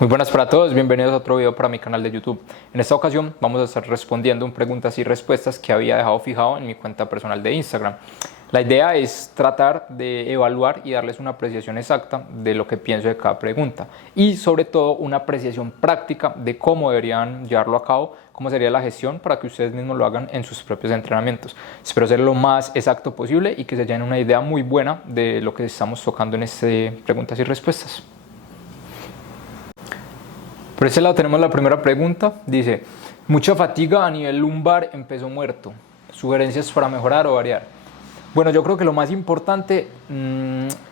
Muy buenas para todos, bienvenidos a otro video para mi canal de YouTube. En esta ocasión vamos a estar respondiendo en preguntas y respuestas que había dejado fijado en mi cuenta personal de Instagram. La idea es tratar de evaluar y darles una apreciación exacta de lo que pienso de cada pregunta y sobre todo una apreciación práctica de cómo deberían llevarlo a cabo, cómo sería la gestión para que ustedes mismos lo hagan en sus propios entrenamientos. Espero ser lo más exacto posible y que se lleven una idea muy buena de lo que estamos tocando en este preguntas y respuestas. Por ese lado tenemos la primera pregunta, dice, mucha fatiga a nivel lumbar en peso muerto, sugerencias para mejorar o variar. Bueno, yo creo que lo más importante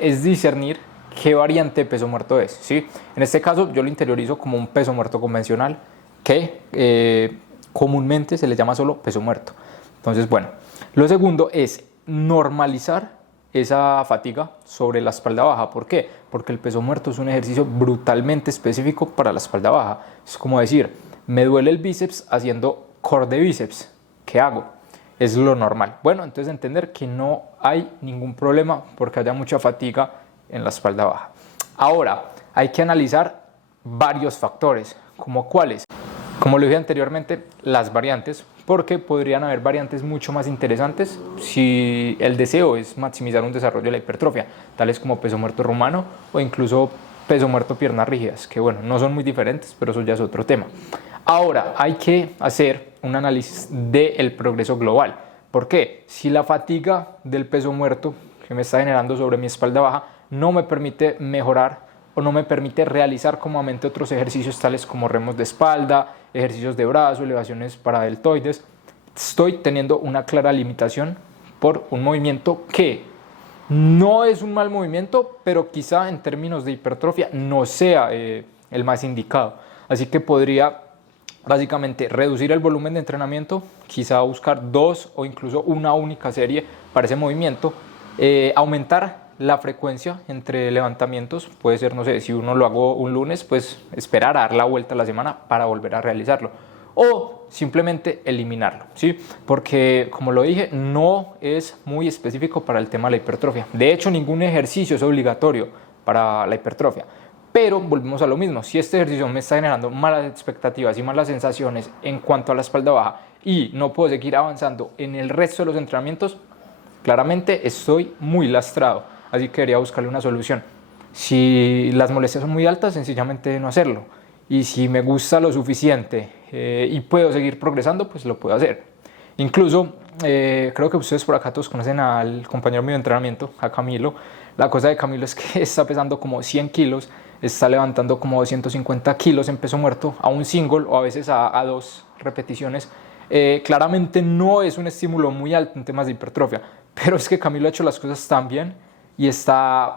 es discernir qué variante de peso muerto es, ¿sí? En este caso yo lo interiorizo como un peso muerto convencional que comúnmente se le llama solo peso muerto. Entonces, bueno, lo segundo es normalizar esa fatiga sobre la espalda baja. ¿Por qué? Porque el peso muerto es un ejercicio brutalmente específico para la espalda baja. Es como decir, me duele el bíceps haciendo core de bíceps. ¿Qué hago? Es lo normal. Bueno, entonces entender que no hay ningún problema porque haya mucha fatiga en la espalda baja. Ahora, hay que analizar varios factores. ¿Como cuáles? Como lo dije anteriormente, las variantes, porque podrían haber variantes mucho más interesantes si el deseo es maximizar un desarrollo de la hipertrofia, tales como peso muerto rumano o incluso peso muerto piernas rígidas, que bueno, no son muy diferentes, pero eso ya es otro tema. Ahora, hay que hacer un análisis del progreso global. ¿Por qué? Si la fatiga del peso muerto que me está generando sobre mi espalda baja no me permite mejorar o no me permite realizar cómodamente otros ejercicios tales como remos de espalda, ejercicios de brazo, elevaciones para deltoides, estoy teniendo una clara limitación por un movimiento que no es un mal movimiento, pero quizá en términos de hipertrofia no sea el más indicado. Así que podría básicamente reducir el volumen de entrenamiento, quizá buscar 2 o incluso una única serie para ese movimiento, aumentar la frecuencia entre levantamientos, puede ser, no sé, si uno lo hago un lunes, pues esperar a dar la vuelta a la semana para volver a realizarlo. O simplemente eliminarlo, ¿sí? Porque, como lo dije, no es muy específico para el tema de la hipertrofia. De hecho, ningún ejercicio es obligatorio para la hipertrofia. Pero volvemos a lo mismo, si este ejercicio me está generando malas expectativas y malas sensaciones en cuanto a la espalda baja y no puedo seguir avanzando en el resto de los entrenamientos, claramente estoy muy lastrado. Así que debería buscarle una solución. Si las molestias son muy altas, sencillamente no hacerlo. Y si me gusta lo suficiente y puedo seguir progresando, pues lo puedo hacer. Incluso, creo que ustedes por acá todos conocen al compañero mío de entrenamiento, a Camilo. La cosa de Camilo es que está pesando como 100 kilos, está levantando como 250 kilos en peso muerto a un single o a veces a 2 repeticiones. Claramente no es un estímulo muy alto en temas de hipertrofia, pero es que Camilo ha hecho las cosas tan bien y está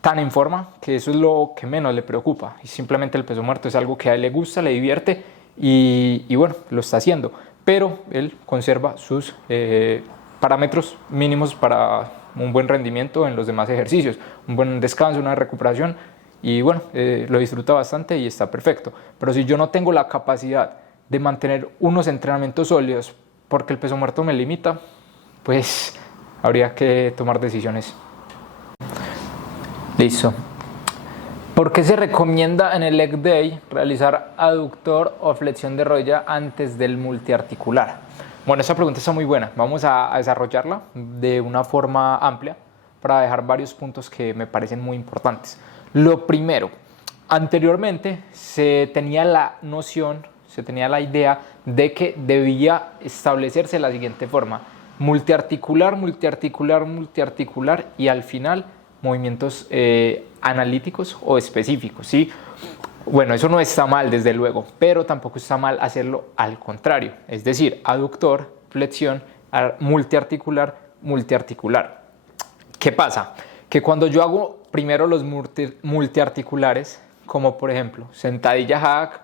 tan en forma que eso es lo que menos le preocupa. Y simplemente el peso muerto es algo que a él le gusta, le divierte y bueno, lo está haciendo. Pero él conserva sus parámetros mínimos para un buen rendimiento en los demás ejercicios, un buen descanso, una recuperación y bueno, lo disfruta bastante y está perfecto. Pero si yo no tengo la capacidad de mantener unos entrenamientos sólidos porque el peso muerto me limita, pues habría que tomar decisiones. Listo. ¿Por qué se recomienda en el leg day realizar aductor o flexión de rodilla antes del multiarticular? Bueno, esa pregunta está muy buena. Vamos a desarrollarla de una forma amplia para dejar varios puntos que me parecen muy importantes. Lo primero, anteriormente se tenía la noción, se tenía la idea de que debía establecerse la siguiente forma: multiarticular, multiarticular, multiarticular y al final movimientos analíticos o específicos, ¿sí? Bueno, eso no está mal, desde luego, pero tampoco está mal hacerlo al contrario, es decir, aductor, flexión, multiarticular, multiarticular. ¿Qué pasa? Que cuando yo hago primero los multiarticulares, como por ejemplo sentadilla hack,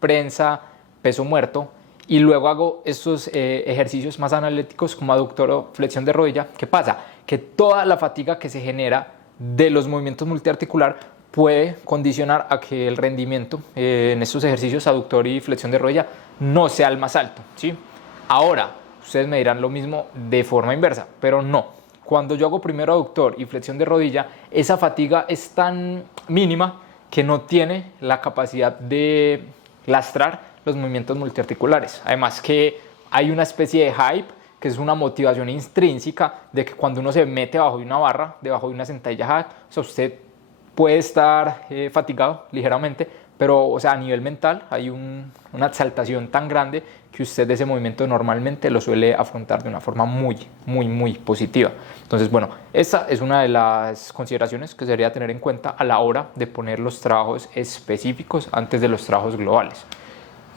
prensa, peso muerto, y luego hago estos ejercicios más analíticos como aductor o flexión de rodilla, ¿qué pasa? Que toda la fatiga que se genera de los movimientos multiarticular puede condicionar a que el rendimiento en estos ejercicios aductor y flexión de rodilla no sea el más alto, ¿sí? Ahora, ustedes me dirán lo mismo de forma inversa, pero no. Cuando yo hago primero aductor y flexión de rodilla, esa fatiga es tan mínima que no tiene la capacidad de lastrar los movimientos multiarticulares. Además que hay una especie de hype, que es una motivación intrínseca de que cuando uno se mete debajo de una barra, debajo de una sentadilla hack, o sea, usted puede estar fatigado ligeramente, pero o sea, a nivel mental hay una exaltación tan grande que usted ese movimiento normalmente lo suele afrontar de una forma muy positiva. Entonces, bueno, esta es una de las consideraciones que se debería tener en cuenta a la hora de poner los trabajos específicos antes de los trabajos globales.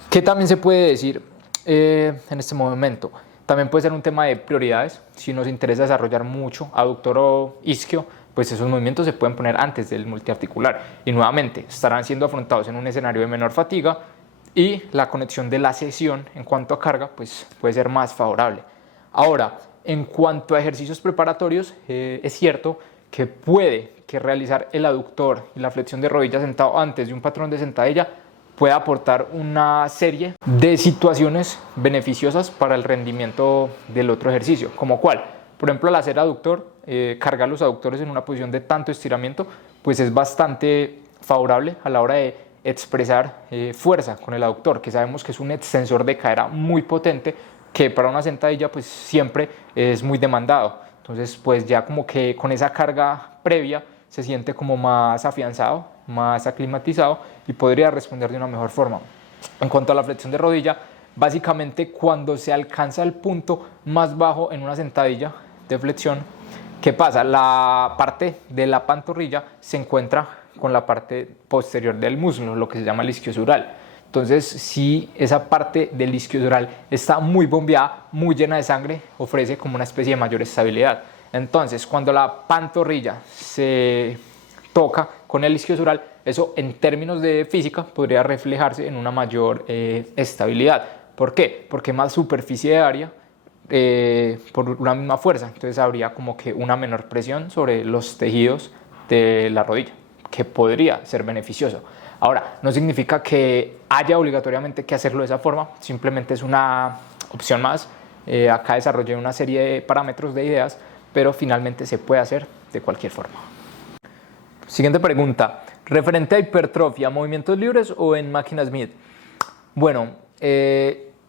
¿Qué también se puede decir en este momento? También puede ser un tema de prioridades. Si nos interesa desarrollar mucho aductor o isquio, pues esos movimientos se pueden poner antes del multiarticular y nuevamente estarán siendo afrontados en un escenario de menor fatiga y la conexión de la sesión en cuanto a carga pues puede ser más favorable. Ahora, en cuanto a ejercicios preparatorios, es cierto que puede que realizar el aductor y la flexión de rodilla sentado antes de un patrón de sentadilla puede aportar una serie de situaciones beneficiosas para el rendimiento del otro ejercicio, como cuál, por ejemplo, al hacer aductor, cargar los aductores en una posición de tanto estiramiento, pues es bastante favorable a la hora de expresar fuerza con el aductor, que sabemos que es un extensor de cadera muy potente, que para una sentadilla pues siempre es muy demandado. Entonces pues ya como que con esa carga previa se siente como más afianzado, más aclimatizado y podría responder de una mejor forma. En cuanto a la flexión de rodilla, básicamente cuando se alcanza el punto más bajo en una sentadilla de flexión, ¿qué pasa? La parte de la pantorrilla se encuentra con la parte posterior del muslo, lo que se llama el isquiosural. Entonces, si esa parte del isquiosural está muy bombeada, muy llena de sangre, ofrece como una especie de mayor estabilidad. Entonces, cuando la pantorrilla se toca con el isquiosural, eso en términos de física podría reflejarse en una mayor estabilidad. ¿Por qué? Porque más superficie de área por una misma fuerza. Entonces habría como que una menor presión sobre los tejidos de la rodilla, que podría ser beneficioso. Ahora, no significa que haya obligatoriamente que hacerlo de esa forma, simplemente es una opción más. Acá desarrollé una serie de parámetros de ideas, pero finalmente se puede hacer de cualquier forma. Siguiente pregunta. ¿Referente a hipertrofia, movimientos libres o en máquinas Smith? Bueno,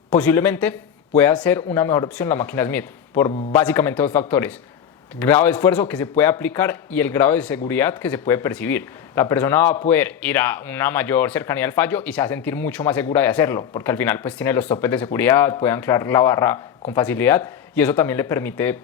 posiblemente pueda ser una mejor opción la máquina Smith por básicamente dos factores: el grado de esfuerzo que se puede aplicar y el grado de seguridad que se puede percibir. La persona va a poder ir a una mayor cercanía al fallo y se va a sentir mucho más segura de hacerlo, porque al final pues tiene los topes de seguridad, puede anclar la barra con facilidad y eso también le permite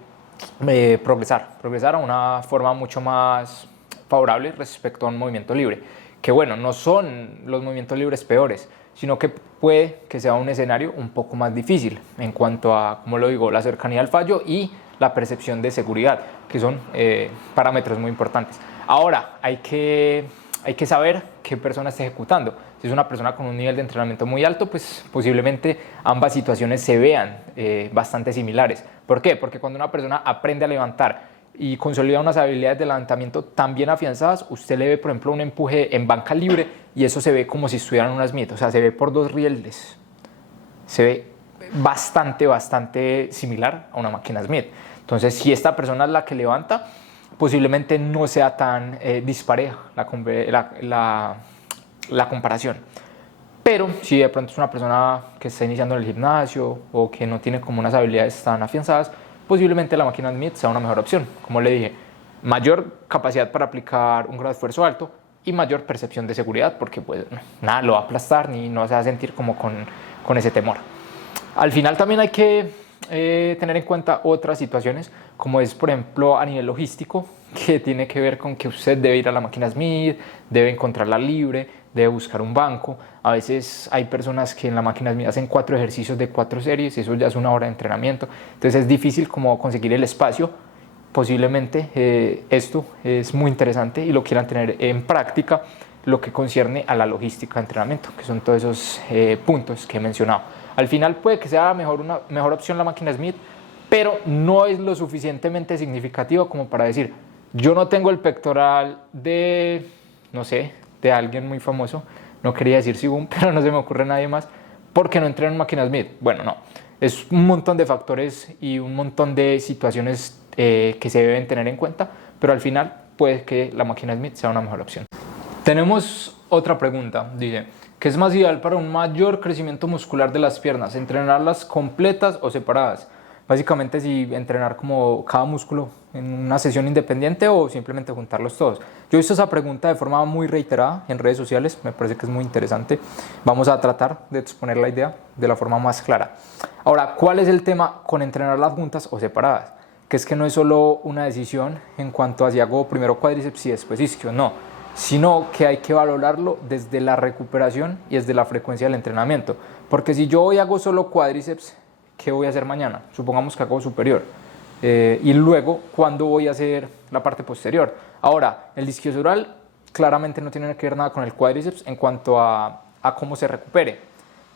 progresar a una forma mucho más favorable respecto a un movimiento libre, que bueno, no son los movimientos libres peores, sino que puede que sea un escenario un poco más difícil en cuanto a, como lo digo, la cercanía al fallo y la percepción de seguridad, que son parámetros muy importantes. Ahora, hay que saber qué persona está ejecutando. Si es una persona con un nivel de entrenamiento muy alto, pues posiblemente ambas situaciones se vean bastante similares. ¿Por qué? Porque cuando una persona aprende a levantar y consolida unas habilidades de levantamiento tan bien afianzadas, usted le ve, por ejemplo, un empuje en banca libre y eso se ve como si estuvieran unas Smith, o sea, se ve por dos rieles. Se ve bastante similar a una máquina Smith. Entonces, si esta persona es la que levanta, posiblemente no sea tan dispareja la comparación. Pero si de pronto es una persona que está iniciando en el gimnasio o que no tiene como unas habilidades tan afianzadas, posiblemente la máquina Smith sea una mejor opción. Como le dije, mayor capacidad para aplicar un grado de esfuerzo alto y mayor percepción de seguridad, porque pues nada lo va a aplastar ni no se va a sentir como con ese temor. Al final también hay que tener en cuenta otras situaciones, como es por ejemplo a nivel logístico, que tiene que ver con que usted debe ir a la máquina Smith, debe encontrarla libre, debe buscar un banco. A veces hay personas que en la máquina Smith hacen 4 ejercicios de 4 series, eso ya es una hora de entrenamiento, entonces es difícil como conseguir el espacio. Posiblemente esto es muy interesante y lo quieran tener en práctica, lo que concierne a la logística de entrenamiento, que son todos esos puntos que he mencionado. Al final puede que sea una mejor opción la máquina Smith, pero no es lo suficientemente significativo como para decir, yo no tengo el pectoral de, no sé, de alguien muy famoso, no quería decir Sibum, pero no se me ocurre nadie más, porque no entreno en máquina Smith. Bueno, no, es un montón de factores y un montón de situaciones que se deben tener en cuenta, pero al final puede que la máquina Smith sea una mejor opción. Tenemos otra pregunta, dice, ¿qué es más ideal para un mayor crecimiento muscular de las piernas? ¿Entrenarlas completas o separadas? Básicamente si entrenar como cada músculo en una sesión independiente o simplemente juntarlos todos. Yo he visto esa pregunta de forma muy reiterada en redes sociales, me parece que es muy interesante. Vamos a tratar de exponer la idea de la forma más clara. Ahora, ¿cuál es el tema con entrenarlas juntas o separadas? Que es que no es solo una decisión en cuanto a si hago primero cuádriceps y después isquio, no, sino que hay que valorarlo desde la recuperación y desde la frecuencia del entrenamiento. Porque si yo hoy hago solo cuádriceps, ¿qué voy a hacer mañana? Supongamos que hago superior. Y luego, ¿cuándo voy a hacer la parte posterior? Ahora, el isquiosural claramente no tiene que ver nada con el cuádriceps en cuanto a cómo se recupere.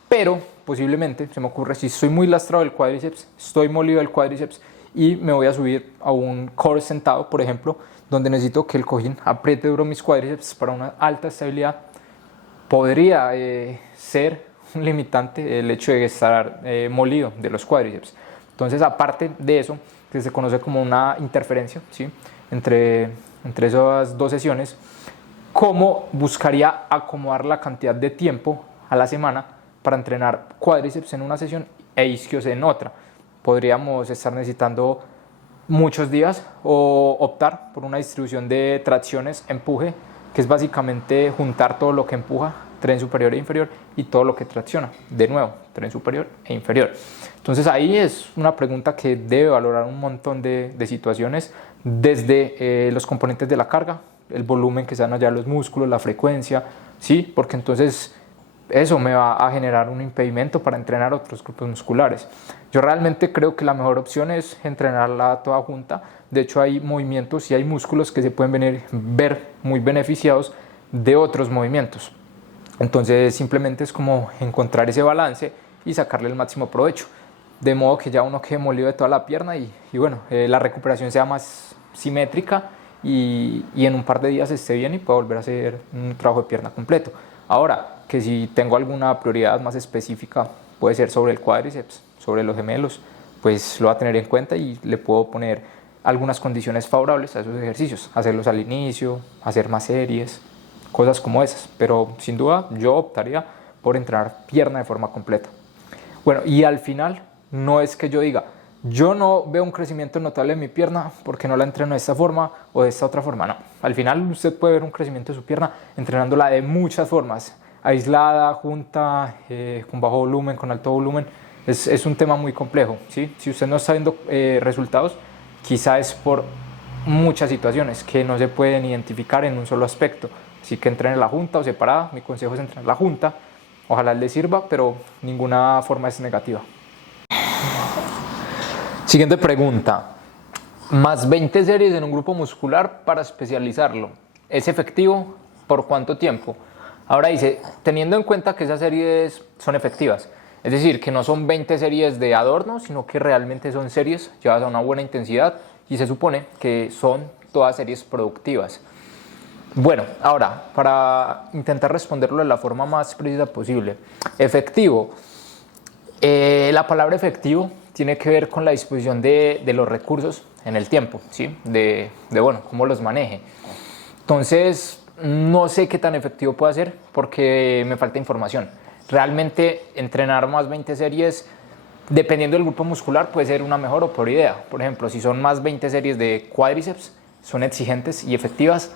Pero posiblemente, se me ocurre, si estoy muy lastrado del cuádriceps, estoy molido del cuádriceps y me voy a subir a un core sentado, por ejemplo, donde necesito que el cojín apriete duro mis cuádriceps para una alta estabilidad, podría ser un limitante el hecho de estar molido de los cuádriceps. Entonces, aparte de eso, que se conoce como una interferencia, ¿sí?, entre esas dos sesiones, ¿cómo buscaría acomodar la cantidad de tiempo a la semana para entrenar cuádriceps en una sesión e isquios en otra? Podríamos estar necesitando muchos días o optar por una distribución de tracciones empuje, que es básicamente juntar todo lo que empuja, tren superior e inferior, y todo lo que tracciona, de nuevo, tren superior e inferior. Entonces ahí es una pregunta que debe valorar un montón de situaciones, desde los componentes de la carga, el volumen que se dan allá los músculos, la frecuencia, ¿sí? Porque entonces eso me va a generar un impedimento para entrenar otros grupos musculares. Yo realmente creo que la mejor opción es entrenarla toda junta. De hecho, hay movimientos y hay músculos que se pueden ver muy beneficiados de otros movimientos. Entonces, simplemente es como encontrar ese balance y sacarle el máximo provecho, de modo que ya uno quede molido de toda la pierna y bueno, la recuperación sea más simétrica y en un par de días esté bien y pueda volver a hacer un trabajo de pierna completo. Ahora, que si tengo alguna prioridad más específica, puede ser sobre el cuádriceps, sobre los gemelos, pues lo va a tener en cuenta y le puedo poner algunas condiciones favorables a esos ejercicios, hacerlos al inicio, hacer más series, cosas como esas. Pero sin duda yo optaría por entrenar pierna de forma completa. Bueno, y al final no es que yo diga, yo no veo un crecimiento notable en mi pierna porque no la entreno de esta forma o de esta otra forma. No, al final usted puede ver un crecimiento de su pierna entrenándola de muchas formas, aislada, junta, con bajo volumen, con alto volumen. Es un tema muy complejo, ¿sí? Si usted no está viendo resultados, quizá es por muchas situaciones que no se pueden identificar en un solo aspecto. Así que entrene la junta o separada. Mi consejo es entrenar la junta. Ojalá le sirva, pero ninguna forma es negativa. Siguiente pregunta. Más 20 series en un grupo muscular para especializarlo. ¿Es efectivo? ¿Por cuánto tiempo? Ahora dice, teniendo en cuenta que esas series son efectivas, es decir, que no son 20 series de adorno, sino que realmente son series llevadas a una buena intensidad y se supone que son todas series productivas. Bueno, ahora, para intentar responderlo de la forma más precisa posible. Efectivo. La palabra efectivo tiene que ver con la disposición de los recursos en el tiempo, ¿sí? De bueno, cómo los maneje. Entonces, no sé qué tan efectivo puede ser porque me falta información. Realmente entrenar más 20 series, dependiendo del grupo muscular, puede ser una mejor o peor idea. Por ejemplo, si son más 20 series de cuádriceps, son exigentes y efectivas,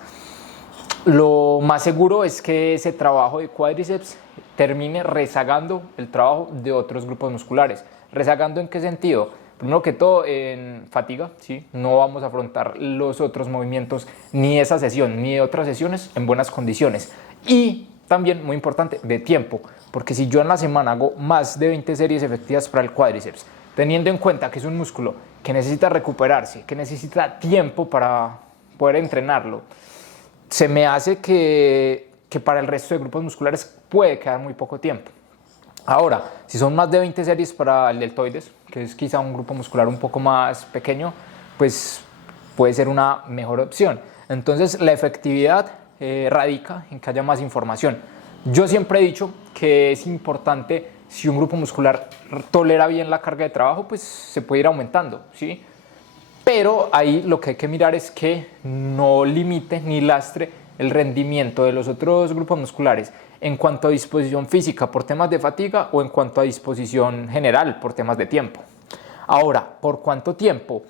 lo más seguro es que ese trabajo de cuádriceps termine rezagando el trabajo de otros grupos musculares. ¿Rezagando en qué sentido? Primero que todo, en fatiga, ¿sí? No vamos a afrontar los otros movimientos, ni esa sesión, ni otras sesiones en buenas condiciones. Y también, muy importante, de tiempo, porque si yo en la semana hago más de 20 series efectivas para el cuádriceps, teniendo en cuenta que es un músculo que necesita recuperarse, que necesita tiempo para poder entrenarlo, se me hace que para el resto de grupos musculares puede quedar muy poco tiempo. Ahora, si son más de 20 series para el deltoides, que es quizá un grupo muscular un poco más pequeño, pues puede ser una mejor opción. Entonces, la efectividad radica en que haya más información. Yo siempre he dicho que es importante, si un grupo muscular tolera bien la carga de trabajo, pues se puede ir aumentando, ¿sí? Pero ahí lo que hay que mirar es que no limite ni lastre el rendimiento de los otros grupos musculares en cuanto a disposición física por temas de fatiga o en cuanto a disposición general por temas de tiempo. Ahora, ¿por cuánto tiempo?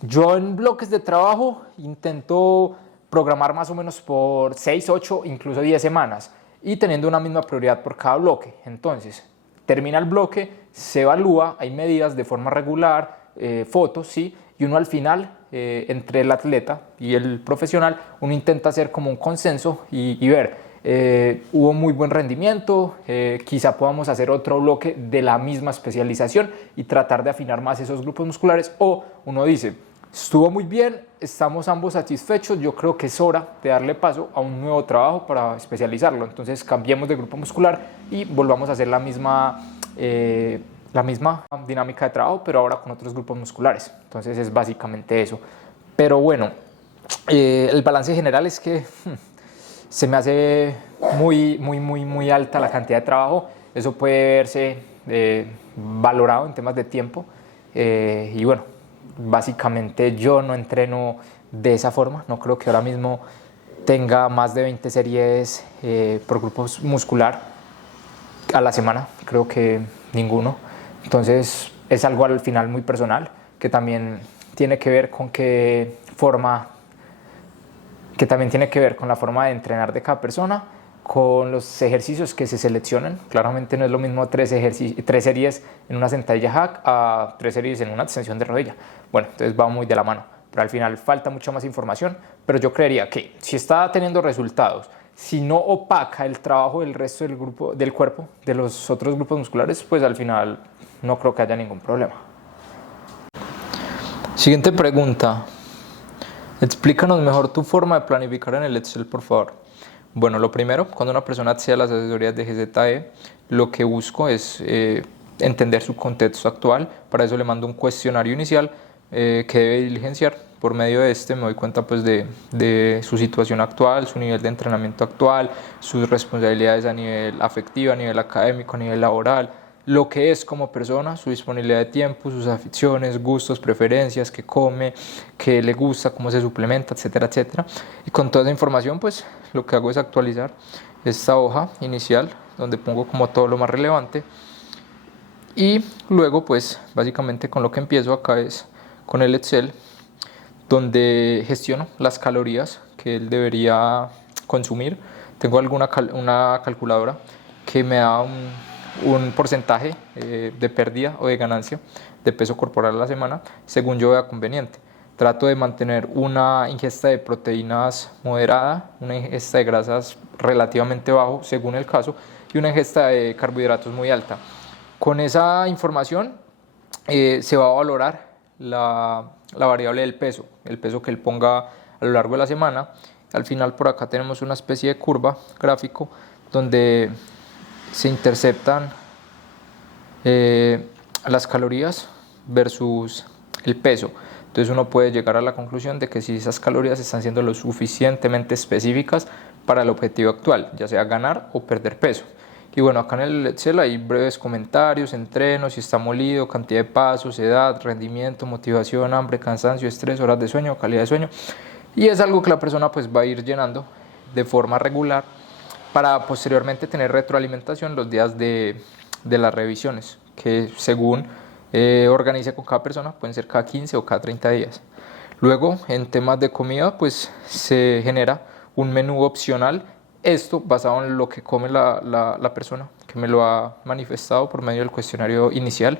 Yo en bloques de trabajo intento programar más o menos por 6, 8, incluso 10 semanas y teniendo una misma prioridad por cada bloque. Entonces, termina el bloque, se evalúa, hay medidas de forma regular, fotos, ¿sí? Y uno al final, entre el atleta y el profesional, uno intenta hacer como un consenso y ver, hubo muy buen rendimiento, quizá podamos hacer otro bloque de la misma especialización y tratar de afinar más esos grupos musculares, o uno dice, estuvo muy bien, estamos ambos satisfechos, yo creo que es hora de darle paso a un nuevo trabajo para especializarlo, entonces cambiemos de grupo muscular y volvamos a hacer la misma dinámica de trabajo, pero ahora con otros grupos musculares. Entonces es básicamente eso. Pero bueno, el balance general es que se me hace muy alta la cantidad de trabajo. Eso puede verse valorado en temas de tiempo. Y bueno, básicamente yo no entreno de esa forma. No creo que ahora mismo tenga más de 20 series por grupo muscular a la semana. Creo que ninguno. Entonces es algo al final muy personal, que también tiene que ver con la forma de entrenar de cada persona, con los ejercicios que se seleccionan. Claramente no es lo mismo 3 series en una sentadilla hack a 3 series en una extensión de rodilla. Bueno, entonces va muy de la mano, pero al final falta mucha más información, pero yo creería que si está teniendo resultados, si no opaca el trabajo del resto del cuerpo, de los otros grupos musculares, pues al final no creo que haya ningún problema. Siguiente pregunta. Explícanos mejor tu forma de planificar en el Excel, por favor. Bueno, lo primero, cuando una persona accede a las asesorías de GZE, lo que busco es entender su contexto actual. Para eso le mando un cuestionario inicial que debe diligenciar. Por medio de este me doy cuenta pues, de su situación actual, su nivel de entrenamiento actual, sus responsabilidades a nivel afectivo, a nivel académico, a nivel laboral, lo que es como persona, su disponibilidad de tiempo, sus aficiones, gustos, preferencias, qué come, qué le gusta, cómo se suplementa, etcétera, etcétera. Y con toda esa información, pues lo que hago es actualizar esta hoja inicial, donde pongo como todo lo más relevante. Y luego, pues básicamente con lo que empiezo acá es con el Excel, donde gestiono las calorías que él debería consumir. Tengo una calculadora que me da un porcentaje de pérdida o de ganancia de peso corporal a la semana, según yo vea conveniente. Trato de mantener una ingesta de proteínas moderada, una ingesta de grasas relativamente bajo, según el caso, y una ingesta de carbohidratos muy alta. Con esa información se va a valorar la variable del peso, el peso que él ponga a lo largo de la semana. Al final por acá tenemos una especie de curva gráfico donde se interceptan las calorías versus el peso. Entonces uno puede llegar a la conclusión de que si esas calorías están siendo lo suficientemente específicas para el objetivo actual, ya sea ganar o perder peso. Y bueno, acá en el Excel hay breves comentarios, entreno, si está molido, cantidad de pasos, edad, rendimiento, motivación, hambre, cansancio, estrés, horas de sueño, calidad de sueño. Y es algo que la persona pues va a ir llenando de forma regular para posteriormente tener retroalimentación los días de las revisiones, que según organice con cada persona pueden ser cada 15 o cada 30 días. Luego, en temas de comida, pues se genera un menú opcional. Esto basado en lo que come la persona, que me lo ha manifestado por medio del cuestionario inicial.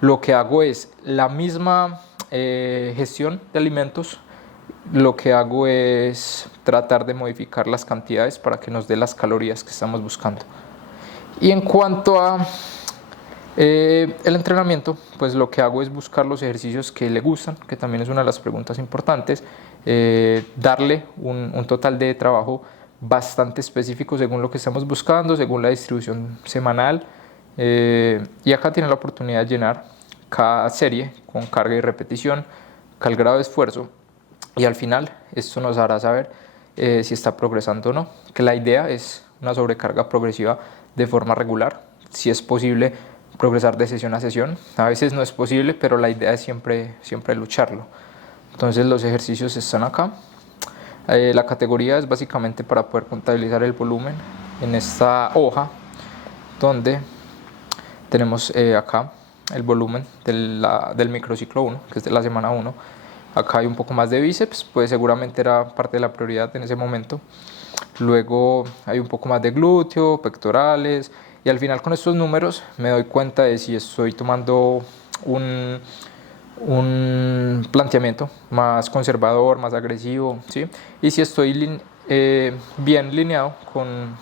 Lo que hago es la misma gestión de alimentos. Lo que hago es tratar de modificar las cantidades para que nos dé las calorías que estamos buscando. Y en cuanto a el entrenamiento, pues lo que hago es buscar los ejercicios que le gustan, que también es una de las preguntas importantes, darle un total de trabajo bastante específico según lo que estamos buscando, según la distribución semanal, y acá tiene la oportunidad de llenar cada serie con carga y repetición, el grado de esfuerzo, y al final esto nos hará saber si está progresando o no, que la idea es una sobrecarga progresiva de forma regular, si es posible progresar de sesión a sesión. A veces no es posible, pero la idea es siempre lucharlo. Entonces los ejercicios están acá. La categoría es básicamente para poder contabilizar el volumen en esta hoja, donde tenemos acá el volumen del microciclo 1, que es de la semana 1. Acá hay un poco más de bíceps, pues seguramente era parte de la prioridad en ese momento. Luego hay un poco más de glúteo, pectorales, y al final con estos números me doy cuenta de si estoy tomando un planteamiento más conservador, más agresivo, ¿sí? Y si estoy bien lineado con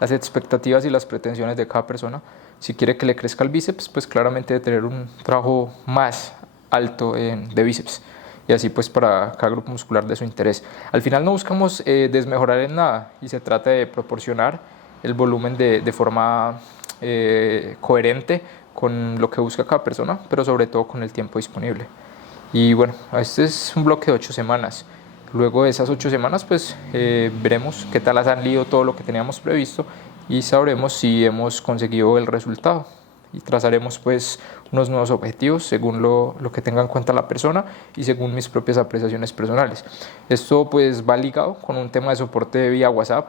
las expectativas y las pretensiones de cada persona. Si quiere que le crezca el bíceps, pues claramente debe tener un trabajo más alto de bíceps, y así pues para cada grupo muscular de su interés. Al final no buscamos desmejorar en nada, y se trata de proporcionar el volumen de forma coherente con lo que busca cada persona, pero sobre todo con el tiempo disponible. Y bueno, este es un bloque de 8 semanas. Luego de esas 8 semanas, pues veremos qué tal ha salido todo lo que teníamos previsto y sabremos si hemos conseguido el resultado. Y trazaremos pues unos nuevos objetivos según lo que tenga en cuenta la persona y según mis propias apreciaciones personales. Esto pues va ligado con un tema de soporte vía WhatsApp,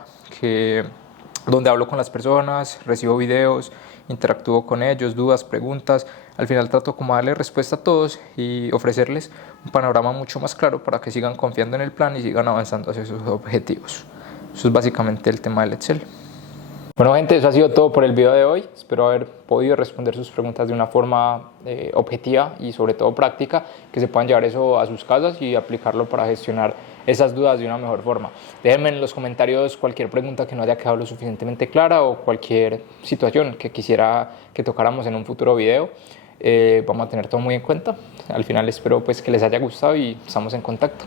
donde hablo con las personas, recibo videos, interactúo con ellos, dudas, preguntas. Al final trato como darle respuesta a todos y ofrecerles un panorama mucho más claro para que sigan confiando en el plan y sigan avanzando hacia sus objetivos. Eso es básicamente el tema del Excel. Bueno, gente, eso ha sido todo por el video de hoy. Espero haber podido responder sus preguntas de una forma objetiva y sobre todo práctica, que se puedan llevar eso a sus casas y aplicarlo para gestionar esas dudas de una mejor forma. Déjenme en los comentarios cualquier pregunta que no haya quedado lo suficientemente clara o cualquier situación que quisiera que tocáramos en un futuro video. Vamos a tener todo muy en cuenta. Al final espero pues que les haya gustado y estamos en contacto.